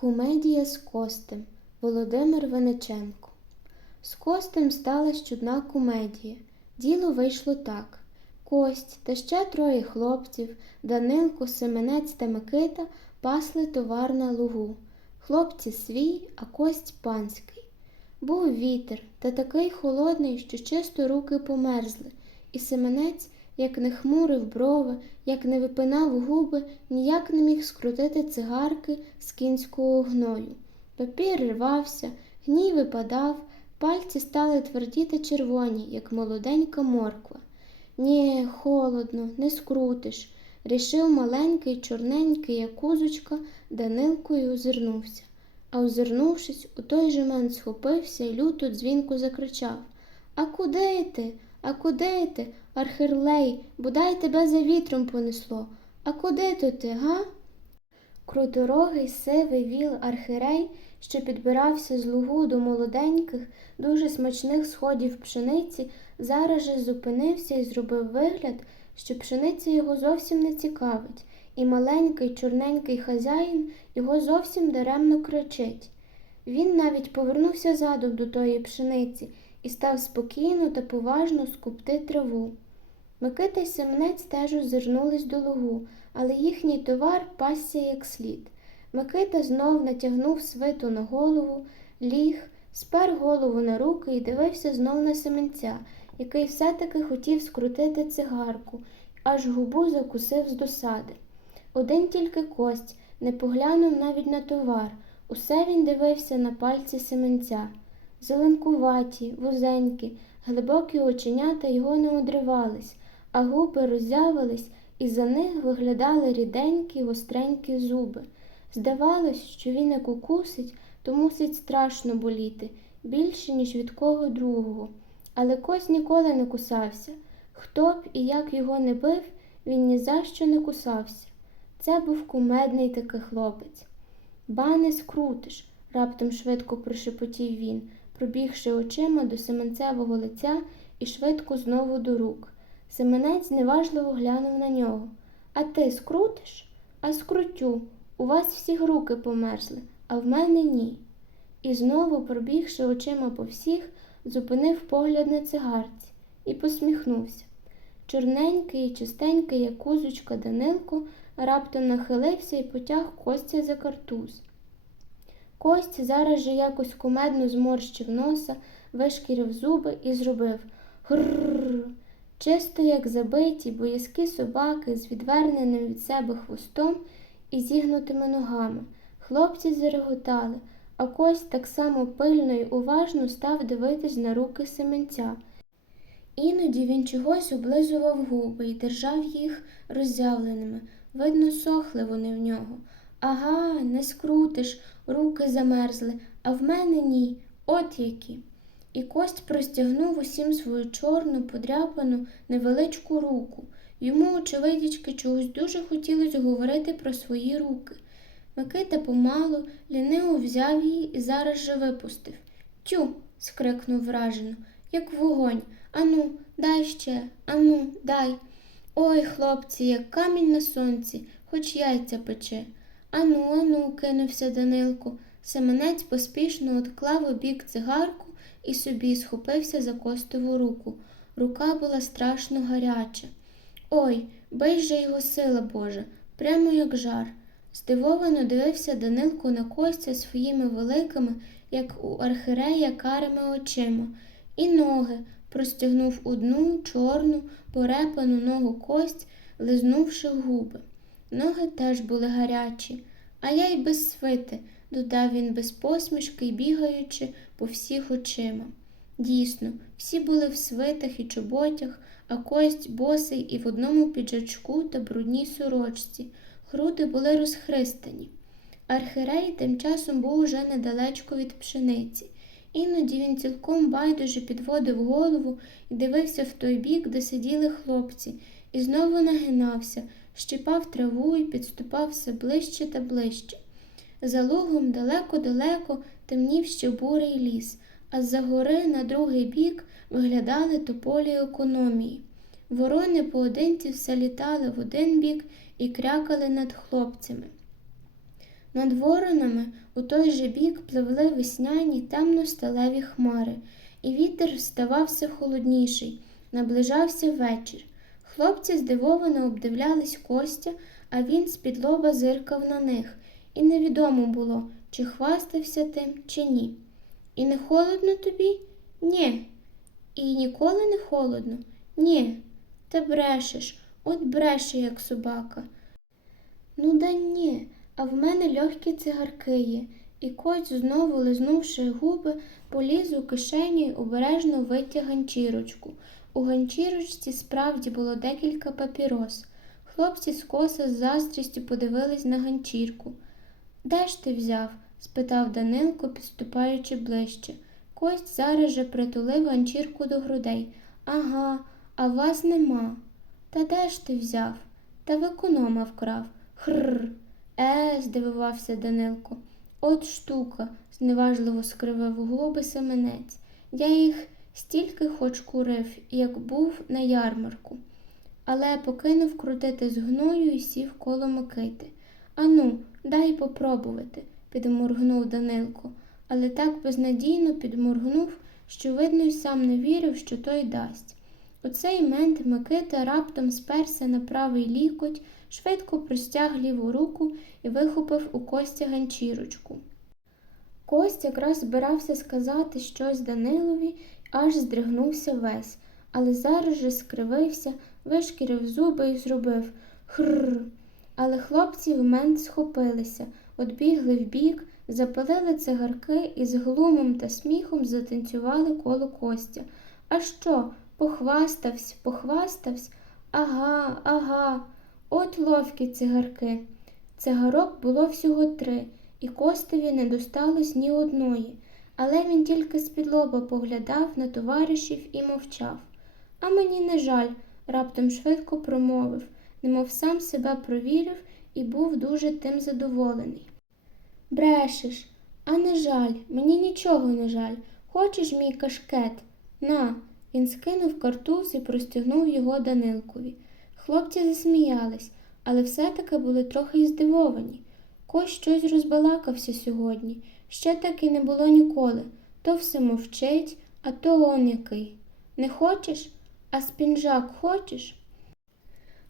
Кумедія з Костем Володимир Вениченко. З Костем сталася чудна кумедія. Діло вийшло так. Кость та ще троє хлопців Данилко, Семенець та Микита пасли товар на лугу. Хлопці свій, а кость панський. Був вітер та такий холодний, що чисто руки померзли, і Семенець, як не хмурив брови, як не випинав губи, ніяк не міг скрутити цигарки з кінського гною. Папір рвався, гній випадав, пальці стали тверді та червоні, як молоденька морква. Ні, холодно, не скрутиш, рішив маленький, чорненький, як кузочка, Данилко озирнувся. А озирнувшись, у той же мент схопився і люто дзвінко закричав А куди ти? А куди ти, архирлей, бодай тебе за вітром понесло. А куди то ти, га? Круторогий сивий віл архирей, що підбирався з лугу до молоденьких, дуже смачних сходів пшениці, зараз же зупинився і зробив вигляд, що пшениця його зовсім не цікавить, і маленький чорненький хазяїн його зовсім даремно кричить. Він навіть повернувся задом до тої пшениці і став спокійно та поважно скупти траву. Микита й Семенець теж озирнулись до лугу, але їхній товар пасся як слід. Микита знов натягнув свиту на голову, ліг, спер голову на руки і дивився знов на Семенця, який все-таки хотів скрутити цигарку, аж губу закусив з досади. Один тільки кость не поглянув навіть на товар. Усе він дивився на пальці Семенця. Зеленкуваті, вузенькі, глибокі оченята його не одривались, а губи роззявились, і за них виглядали ріденькі, гостренькі зуби. Здавалось, що він як укусить, то мусить страшно боліти, більше, ніж від кого другого. Але кость ніколи не кусався. Хто б і як його не бив, він ні за що не кусався. Це був кумедний такий хлопець. Ба не скрутиш, раптом швидко прошепотів він, пробігши очима до Семенцевого лиця і швидко знову до рук. Семенець неважливо глянув на нього. А ти скрутиш? А скрутю. У вас всіх руки померзли, а в мене ні. І знову, пробігши очима по всіх, зупинив погляд на цигарці і посміхнувся. Чорненький чистенький, як кузочка Данилко, раптом нахилився і потяг Костя за картуз. Кость зараз же якось кумедно зморщив носа, вишкірив зуби і зробив грррр. Чисто, як забиті, боязкі собаки з відверненим від себе хвостом і зігнутими ногами. Хлопці зареготали, а кость так само пильно й уважно став дивитись на руки Семенця. Іноді він чогось облизував губи і держав їх роззявленими. Видно, сохли вони в нього. Ага, не скрутиш, руки замерзли, а в мене ні. От які. І кость простягнув усім свою чорну, подряпану, невеличку руку. Йому, очевидячки, чогось дуже хотілося говорити про свої руки. Микита помалу, ліниво взяв її і зараз же випустив. Тю. скрикнув вражено, як вогонь. Ану, дай ще, ану, дай. Ой, хлопці, як камінь на сонці, хоч яйця пече. Ану, ану, кинувся Данилко. Семенець поспішно отклав у бік цигарку і собі схопився за костову руку. Рука була страшно гаряча. Ой, бий же його сила Божа, прямо як жар. Здивовано дивився Данилко на Костя своїми великими, як у архирея, карими очима, і ноги простягнув одну чорну, порепану ногу кость, лизнувши губи. Ноги теж були гарячі, а я й без свити, додав він без посмішки й бігаючи по всіх очима. Дійсно, всі були в свитах і чоботях, а кость босий і в одному піджачку та брудній сорочці. Груди були розхристані. Архирей тим часом був уже недалечко від пшениці. Іноді він цілком байдуже підводив голову і дивився в той бік, де сиділи хлопці, і знову нагинався, щипав траву і підступав все ближче та ближче. За лугом далеко-далеко темнів ще бурий ліс, а з-за гори на другий бік виглядали тополі економії. Ворони поодинці все літали в один бік і крякали над хлопцями. Над воронами у той же бік пливли весняні темно-сталеві хмари, і вітер ставав все холодніший, наближався вечір. Хлопці здивовано обдивлялись Костя, а він з-під лоба зиркав на них, і невідомо було, чи хвастався тим, чи ні. І не холодно тобі? Ні. І ніколи не холодно? Ні. Ти брешеш, от бреше, як собака. Ну да ні, а в мене легкі цигарки є. І кость, знову лизнувши губи, поліз у кишеню й обережно витяг ганчірочку. У ганчірочці справді було декілька папірос. Хлопці скоса з заздрістю подивились на ганчірку. Де ж ти взяв? спитав Данилко, підступаючи ближче. Кость зараз же притулив ганчірку до грудей. Ага, а вас нема. Та де ж ти взяв? Та в економа вкрав. Хрр. Е, здивувався Данилко. От штука, зневажливо скривив губи семенець. Я їх стільки хоч курив, як був на ярмарку. Але покинув крутити з гною і сів коло Микити. Ану, дай попробувати, підморгнув Данилко, але так безнадійно підморгнув, що, видно, й сам не вірив, що той дасть. У цей мент Микита раптом сперся на правий лікоть, швидко простяг ліву руку і вихопив у Костя ганчірочку. Кость якраз збирався сказати щось Данилові, аж здригнувся весь, але зараз же скривився, вишкірив зуби і зробив хррр. Але хлопці в мент схопилися, отбігли вбік, запалили цигарки і з глумом та сміхом затанцювали коло Костя. А що? Похваставсь, похваставсь? Ага, ага, от ловкі цигарки. Цигарок було всього три, і Костеві не досталось ні одної, але він тільки з-під лоба поглядав на товаришів і мовчав. А мені не жаль, раптом швидко промовив, немов сам себе провірив і був дуже тим задоволений. Брешеш, а не жаль, мені нічого не жаль. Хочеш мій кашкет? На. Він скинув картуз і простягнув його Данилкові. Хлопці засміялись, але все-таки були трохи здивовані. Кость щось розбалакався сьогодні. Ще таки не було ніколи. То все мовчить, а то он який. Не хочеш? А спінжак хочеш?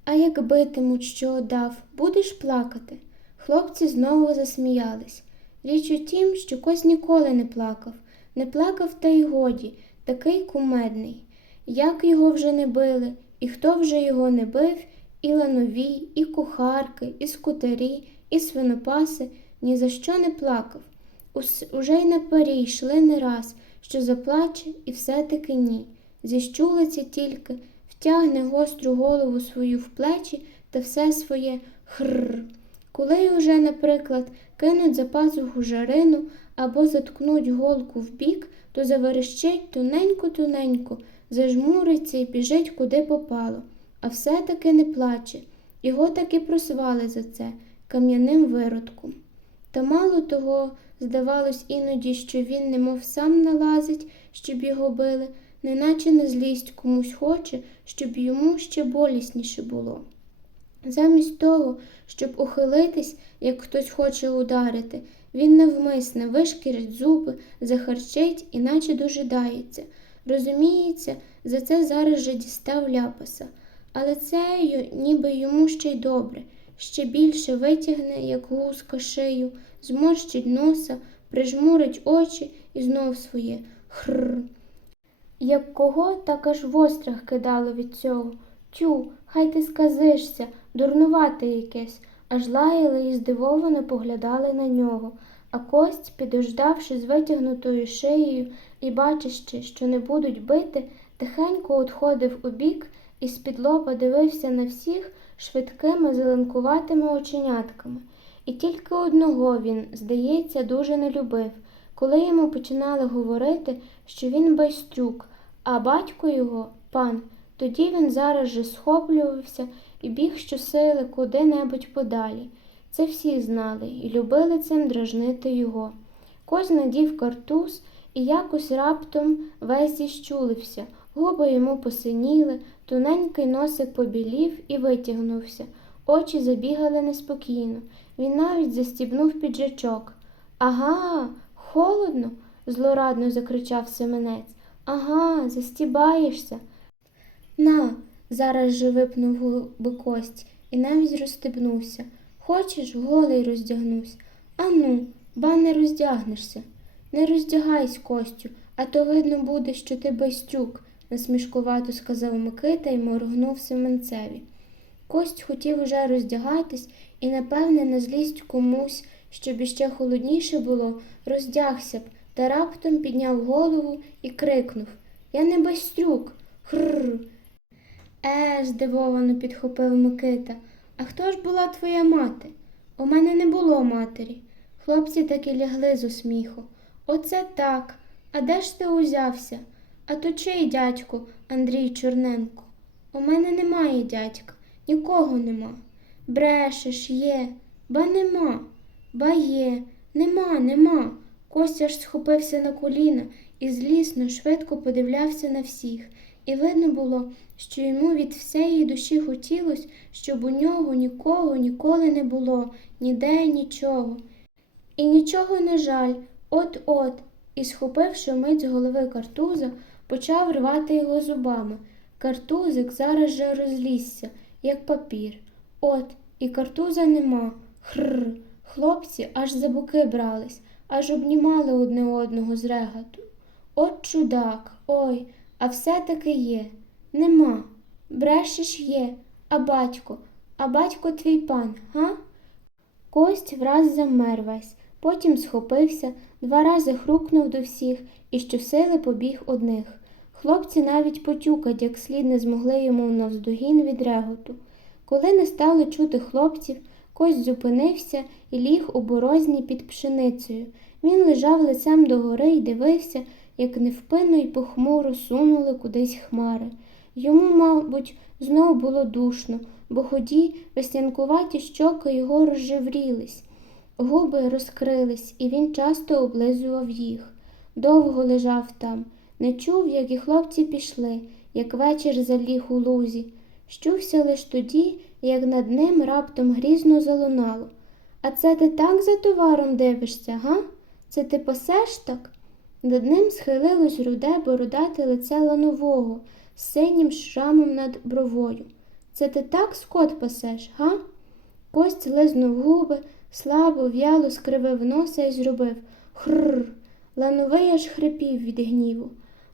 А як битимуть, що одав, будеш плакати? Хлопці знову засміялись. Річ у тім, що Кость ніколи не плакав, не плакав та й годі, такий кумедний. Як його вже не били, і хто вже його не бив, і ланові, і кухарки, і скутарі, і свинопаси ні за що не плакав. Уже й на парі йшли не раз, що заплаче, і все-таки ні. Зіщулиться тільки, втягне гостру голову свою в плечі та все своє хррр. Коли уже, наприклад, кинуть за пазуху жарину або заткнуть голку в бік, то заверещить тоненько-тоненько, зажмуриться і біжить куди попало, а все-таки не плаче. Його таки просвали за це кам'яним виродком. Та мало того, здавалось іноді, що він немов сам налазить, щоб його били, неначе на злість комусь хоче, щоб йому ще болісніше було. Замість того, щоб ухилитись, як хтось хоче ударити, він навмисне вишкірить зуби, захарчить, іначе дожидається. Розуміється, за це зараз же дістав ляпаса. Але це ніби йому ще й добре, ще більше витягне, як гуска шию, зморщить носа, прижмурить очі і знов своє хрр. Як кого, так аж в кидало від цього. Тю, хай ти сказишся, дурнувате якесь, аж лаяли і здивовано поглядали на нього. А кость, підождавши з витягнутою шиєю і бачачи, що не будуть бити, тихенько отходив у бік і з-під лоба дивився на всіх швидкими зеленкуватими оченятками. І тільки одного він, здається, дуже не любив, коли йому починали говорити, що він байстрюк, а батько його пан. Тоді він зараз же схоплювався і біг щосили куди-небудь подалі. Це всі знали і любили цим дражнити його. Коз надів картуз і якось раптом весь зіщулився, губи йому посиніли, тоненький носик побілів і витягнувся, очі забігали неспокійно, Він навіть застібнув піджачок. Ага, холодно, злорадно закричав Семенець. Ага, застібаєшся. На, зараз же випнув губи кость і навіть розстебнувся. Хочеш, голий роздягнусь. Ану, ба не роздягнешся. Не роздягайсь, Костю, а то видно буде, що ти байстрюк, насмішкувато сказав Микита і моргнув Семенцеві. Кость хотів уже роздягатись і, напевне, на злість комусь, щоб іще холодніше було, роздягся б та раптом підняв голову і крикнув Я не байстрюк. Хррр. Е, здивовано підхопив Микита. А хто ж була твоя мати? У мене не було матері. Хлопці таки лягли з усміху. Оце так. А де ж ти узявся? А то чий дядько Андрій Чорненко? У мене немає дядька, нікого нема. Брешеш, є, ба нема, ба є, нема, нема. Костя ж схопився на коліна і злісно, швидко подивлявся на всіх, і видно було, що йому від всієї душі хотілось, щоб у нього нікого ніколи не було, ніде нічого. І нічого не жаль, от-от, і, схопивши мить з голови картуза, почав рвати його зубами. Картузик зараз же розлізся, як папір. От, і картуза нема. Хрр. Хлопці аж за боки брались, аж обнімали одне одного з регату. От чудак, ой, а все-таки є. Нема. Брешеш є. А батько, а батько твій пан, га? Кость враз замер весь, потім схопився, два рази хрукнув до всіх і щосили побіг одних. Хлопці навіть потюкать, як слід не змогли йому навздогін від реготу. Коли не стало чути хлопців, кость зупинився і ліг у борозні під пшеницею. Він лежав лицем догори і дивився, як невпинно й похмуро сунули кудись хмари. Йому, мабуть, знов було душно, бо ході веснянкуваті щоки його розжеврілись, губи розкрились, і він часто облизував їх. Довго лежав там, не чув, як і хлопці пішли, як вечір заліг у лузі. Щувся лиш тоді, як над ним раптом грізно залунало. А це ти так за товаром дивишся, га? Це ти пасеш так? Над ним схилилось руде бородате лице ланового з синім шрамом над бровою. Це ти так скот пасеш, га? Кость лизнув губи, слабо, в'яло скривив носа і зробив хррр. Лановий аж хрипів від гніву.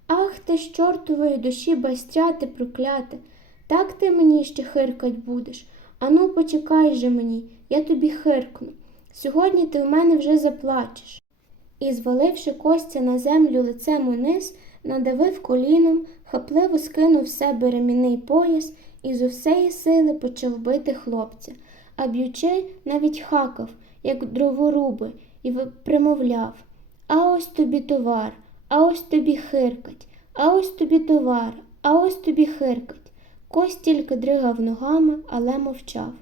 Ах ти з чортової душі байстряти прокляте. Так ти мені ще хиркать будеш. Ану, почекай же мені, я тобі хиркну. Сьогодні ти в мене вже заплачеш. І, зваливши Костя на землю лицем униз, надавив коліном, хапливо скинув себе ремінний пояс і з усієї сили почав бити хлопця, а б'ючи навіть хакав, як дроворуби, і примовляв А ось тобі товар, а ось тобі хиркать, а ось тобі товар, а ось тобі хиркать. Кость тільки дригав ногами, але мовчав.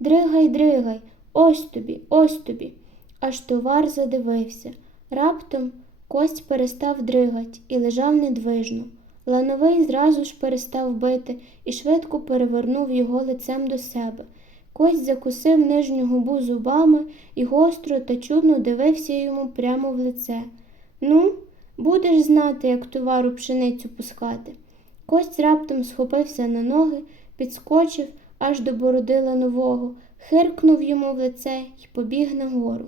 Дригай, дригай, ось тобі, ось тобі. Аж товар задивився. Раптом кость перестав дригать і лежав недвижно. Лановий зразу ж перестав бити і швидко перевернув його лицем до себе. Кость закусив нижню губу зубами і гостро та чудно дивився йому прямо в лице. Ну, будеш знати, як товару пшеницю пускати. Кость раптом схопився на ноги, підскочив аж до бороди ланового, хиркнув йому в лице й побіг нагору.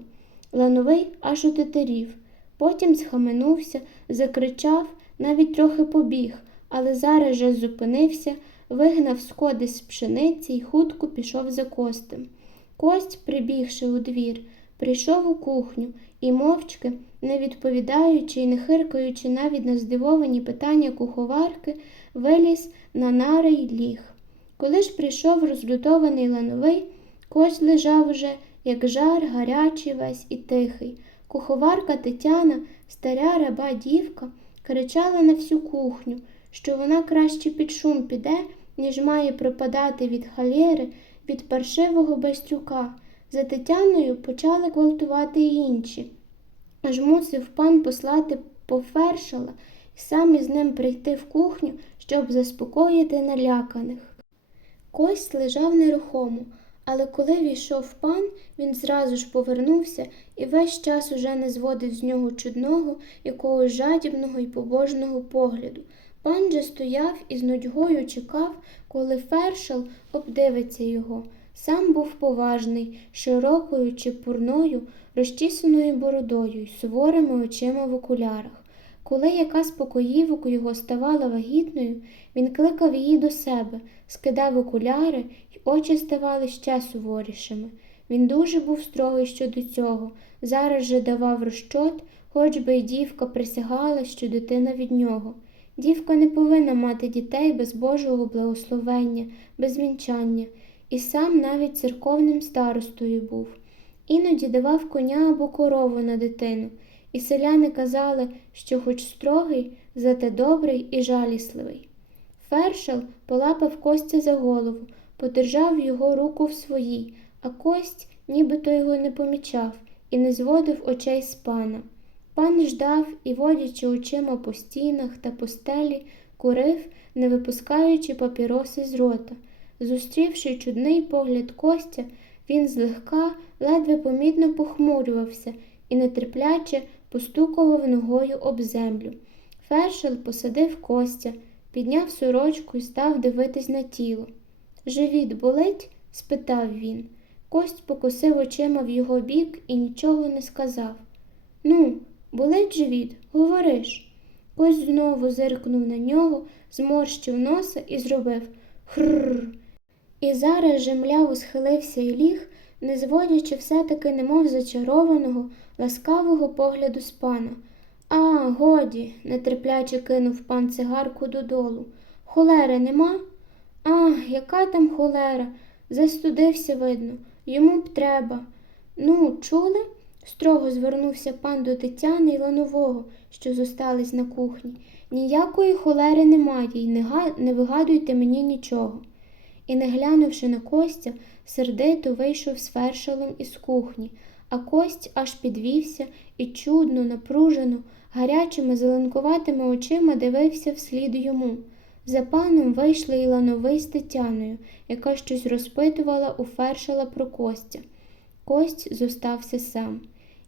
Лановий аж отетерів, потім схаменувся, закричав, навіть трохи побіг, але зараз же зупинився, вигнав сходи з пшениці й хутко пішов за костем. Кость, прибігши у двір, прийшов у кухню і мовчки, не відповідаючи і не хиркаючи навіть на здивовані питання куховарки, виліз на нари й ліг. Коли ж прийшов розлютований лановий, кость лежав уже, як жар, гарячий весь і тихий. Куховарка Тетяна, старя раба дівка, кричала на всю кухню, що вона краще під шум піде, ніж має пропадати від халєри, від паршивого байстрюка. За Тетяною почали гвалтувати й інші. Аж мусив пан послати пофершала і сам із ним прийти в кухню, щоб заспокоїти наляканих. Кость лежав нерухомо, Але коли війшов пан, він зразу ж повернувся і весь час уже не зводив з нього чудного, якогось жадібного і побожного погляду. Пан же стояв і з нудьгою чекав, коли фершал обдивиться його. Сам був поважний, широкою чепурною, розчісаною бородою й суворими очима в окулярах. Коли яка з покоївок його ставала вагітною, він кликав її до себе, скидав окуляри, й очі ставали ще суворішими. Він дуже був строгий щодо цього, зараз же давав розчот, хоч би й дівка присягала, що дитина від нього. Дівка не повинна мати дітей без Божого благословення, без вінчання, і сам навіть церковним старостою був. Іноді давав коня або корову на дитину, і селяни казали, що хоч строгий, зате добрий і жалісливий. Фершел полапав Костя за голову, подержав його руку в своїй, а кость нібито його не помічав і не зводив очей з пана. Пан ждав і, водячи очима по стінах та по стелі, курив, не випускаючи папіроси з рота. Зустрівши чудний погляд Костя, він злегка, ледве помітно похмурювався і нетерпляче постукував ногою об землю. Фершел посадив Костя, підняв сорочку і став дивитись на тіло. Живіт болить? спитав він. Кость покосив очима в його бік і нічого не сказав. Ну, болить живіт, говориш. Кость знову зиркнув на нього, зморщив носа і зробив хрррр. І зараз же мляво схилився і ліг, не зводячи все-таки немов зачарованого, ласкавого погляду з пана. А, годі, нетерпляче кинув пан цигарку додолу. Холери нема? А, яка там холера? Застудився, видно, йому б треба. Ну, чули? Строго звернувся пан до Тетяни й ланового, що зостались на кухні. Ніякої холери немає, й не, га... не вигадуйте мені нічого. І, не глянувши на Костя, сердито вийшов з фершалом із кухні, а кость аж підвівся і чудно, напружено, гарячими зеленкуватими очима дивився вслід йому. За паном вийшли і лановий з Тетяною, яка щось розпитувала у фершала про Костя. Кость зостався сам.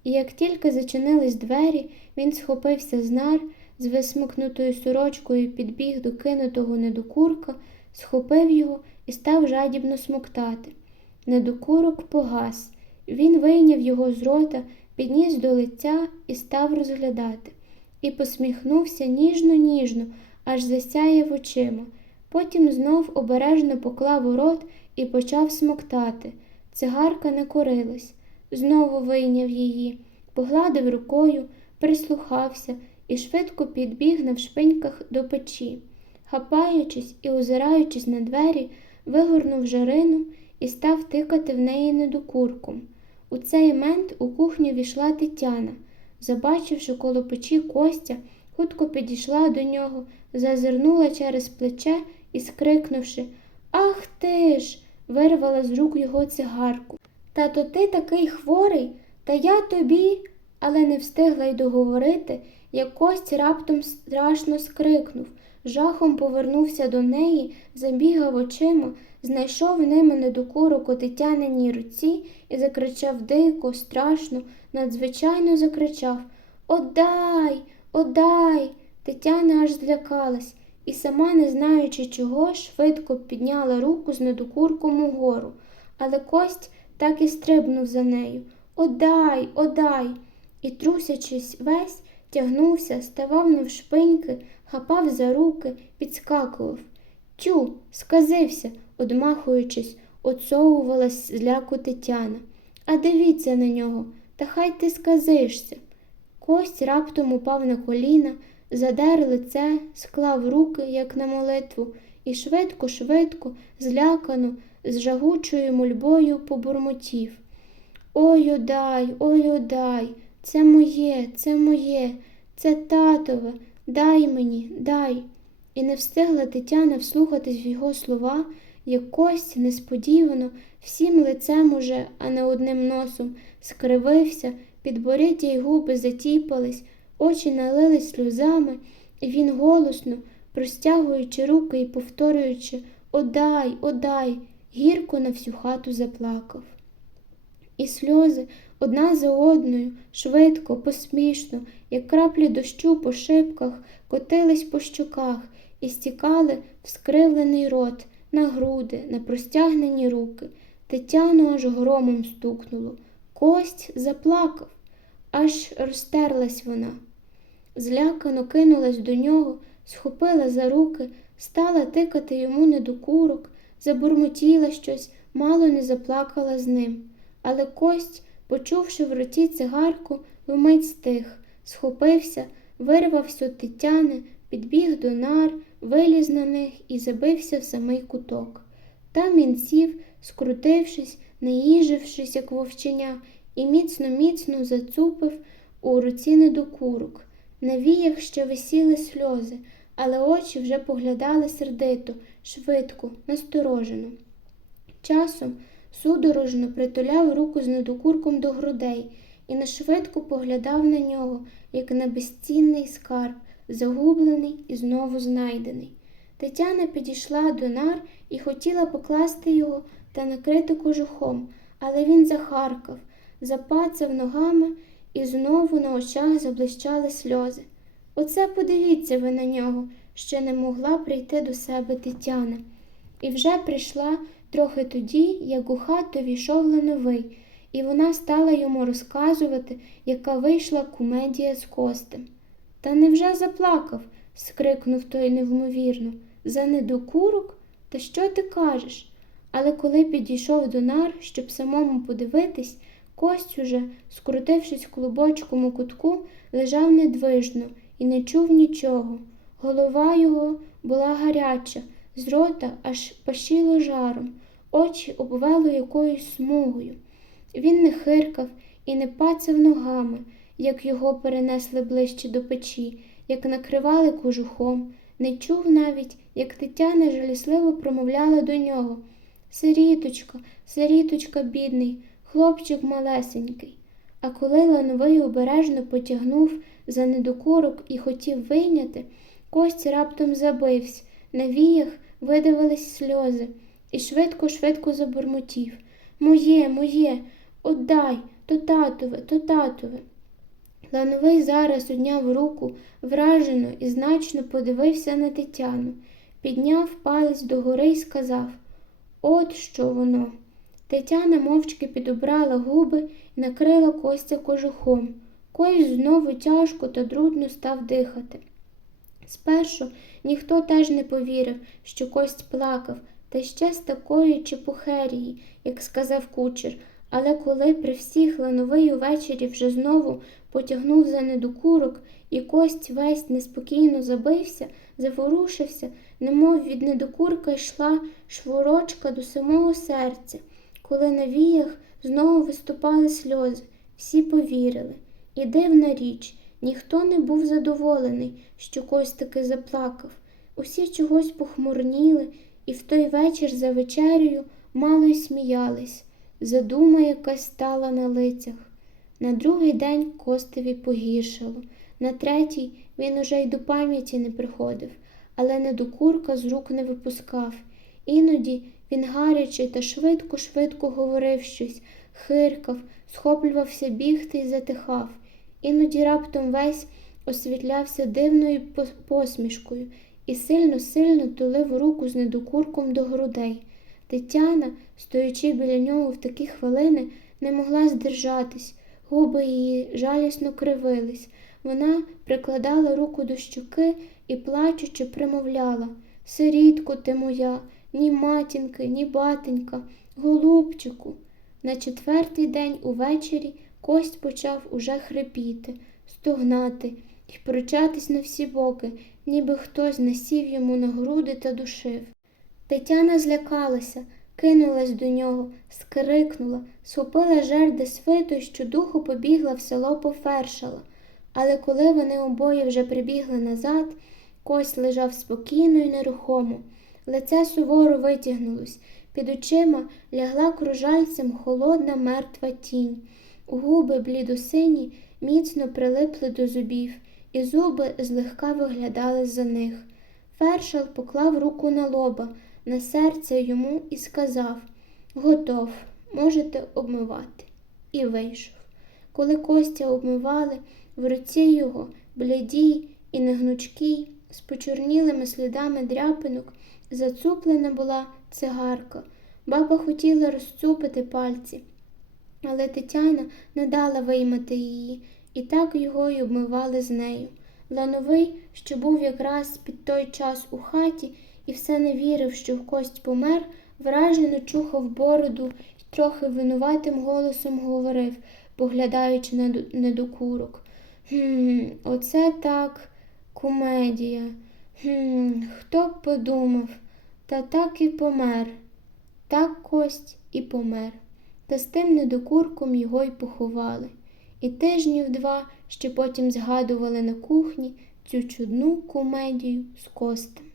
І як тільки зачинились двері, він схопився з нар, з висмикнутою сорочкою підбіг до кинутого недокурка, схопив його і став жадібно смоктати. Недокурок погас. Він вийняв його з рота, підніс до лиця і став розглядати. І посміхнувся ніжно-ніжно, аж засяяв очима. Потім знов обережно поклав у рот і почав смоктати. Цигарка не корилась. Знову вийняв її, погладив рукою, прислухався і швидко підбіг на вшпиньках до печі. Хапаючись і озираючись на двері, вигорнув жарину і став тикати в неї недокурком. У цей мент у кухню війшла Тетяна. Забачивши коло печі Костя, хутко підійшла до нього, зазирнула через плече і, скрикнувши Ах ти ж! вирвала з рук його цигарку. Тато ти такий хворий, та я тобі, але не встигла й договорити, як кость раптом страшно скрикнув, жахом повернувся до неї, забігав очима, знайшов ними недокурок у Тетяниній руці і закричав дико, страшно, надзвичайно закричав. Одай, одай. Тетяна аж злякалась і, сама, не знаючи чого, швидко підняла руку з недокурком угору, але кость так і стрибнув за нею. Одай, одай. І, трусячись весь, тягнувся, ставав навшпиньки, хапав за руки, підскакував. Тю, сказився, одмахуючись, оцовувалась зляку Тетяна. А дивіться на нього, та хай ти сказишся. Кость раптом упав на коліна, задер лице, склав руки, як на молитву, і швидко, швидко, злякано, з жагучою мольбою побурмотів. Ой одай, ой одай, це моє, це моє, це татове, дай мені, дай. І не встигла Тетяна вслухатись в його слова, як кость несподівано, всім лицем уже, а не одним носом, скривився, підборіття й губи затіпались, очі налились сльозами, і він голосно, простягуючи руки і повторюючи Одай, одай, гірко на всю хату заплакав. І сльози одна за одною, швидко, посмішно, як краплі дощу по шибках, котились по щоках і стікали в скривлений рот, на груди, на простягнені руки. Тетяну аж громом стукнуло. Кость заплакав, аж розтерлась вона. Злякано кинулась до нього, схопила за руки, стала тикати йому недокурок, забурмотіла щось, мало не заплакала з ним. Але кость, почувши в роті цигарку, вмить стих, схопився, вирвався від Тетяни, підбіг до нар, виліз на них і забився в самий куток. Там він сів, скрутившись, наїжившись, як вовченя, і міцно-міцно зацупив у руці недокурок. На віях ще висіли сльози, але очі вже поглядали сердито, швидко, насторожено. Часом судорожно притуляв руку з недокурком до грудей і нашвидко поглядав на нього, як на безцінний скарб, загублений і знову знайдений. Тетяна підійшла до нар і хотіла покласти його та накрити кожухом, але він захаркав, запацав ногами і знову на очах заблищали сльози. Оце подивіться ви на нього, ще не могла прийти до себе Тетяна. І вже прийшла трохи тоді, як у хату війшов Лановий, і вона стала йому розказувати, яка вийшла кумедія з костем. Та невже заплакав? скрикнув той невмовірно. За недокурок? Та що ти кажеш? Але коли підійшов до нар, щоб самому подивитись, кость уже, скрутившись клубочком у кутку, лежав недвижно і не чув нічого. Голова його була гаряча, з рота аж пашіло жаром, очі обвело якоюсь смугою. Він не хиркав і не пацав ногами, як його перенесли ближче до печі, як накривали кожухом, не чув навіть, як Тетяна жалісливо промовляла до нього. Сиріточка, сиріточка, бідний, хлопчик малесенький. А коли Лановий обережно потягнув за недокурок і хотів вийняти, кость раптом забився, на віях видавились сльози, і швидко-швидко забурмотів. Моє, моє, отдай, то татове, то татове. Лановий зараз одняв руку, вражено і значно подивився на Тетяну, підняв палець догори і сказав От що воно. Тетяна мовчки підобрала губи і накрила Костя кожухом. Кость знову тяжко та трудно став дихати. Спершу ніхто теж не повірив, що кость плакав, та ще з такої чепухерії, як сказав кучер, але коли при всіх лановий увечері вже знову потягнув за недокурок, і кость весь неспокійно забився, заворушився, немов від недокурка йшла шворочка до самого серця. Коли на віях знову виступали сльози, всі повірили. І дивна річ, ніхто не був задоволений, що кость таки заплакав. Усі чогось похмурніли, і в той вечір за вечерею мало й сміялись. Задума якась стала на лицях. На другий день Костеві погіршало, на третій він уже й до пам'яті не приходив, але недокурка з рук не випускав. Іноді він гаряче та швидко-швидко говорив щось, хиркав, схоплювався бігти і затихав. Іноді раптом весь освітлявся дивною посмішкою і сильно-сильно тулив руку з недокурком до грудей. Тетяна, стоячи біля нього в такі хвилини, не могла здержатись, губи її жалісно кривились. Вона прикладала руку до щуки і, плачучи, примовляла Сирітко ти моя, ні матінки, ні батенька, голубчику. На четвертий день увечері кость почав уже хрипіти, стогнати і прочатись на всі боки, ніби хтось насів йому на груди та душив. Тетяна злякалася, кинулась до нього, скрикнула, схопила жерди свиту і щодуху побігла в село пофершала. Але коли вони обоє вже прибігли назад, кость лежав спокійно і нерухомо. Лице суворо витягнулось, під очима лягла кружальцем холодна мертва тінь. Губи блідосині міцно прилипли до зубів, і зуби злегка виглядали за них. Фершал поклав руку на лоба, на серце йому і сказав Готов, можете обмивати. І вийшов. Коли Костя обмивали, в руці його, блядій і негнучкій, з почорнілими слідами дряпинок, зацуплена була цигарка. Баба хотіла розцупити пальці, але Тетяна не дала виймати її, і так його й обмивали з нею. Лановий, що був якраз під той час у хаті і все не вірив, що кость помер, вражено чухав бороду і трохи винуватим голосом говорив, поглядаючи на недокурок. Хм, оце так комедія. Хм, хто б подумав, та так і помер. Так кость і помер. Та з тим недокурком його й поховали. І тижнів два ще потім згадували на кухні цю чудну комедію з костем.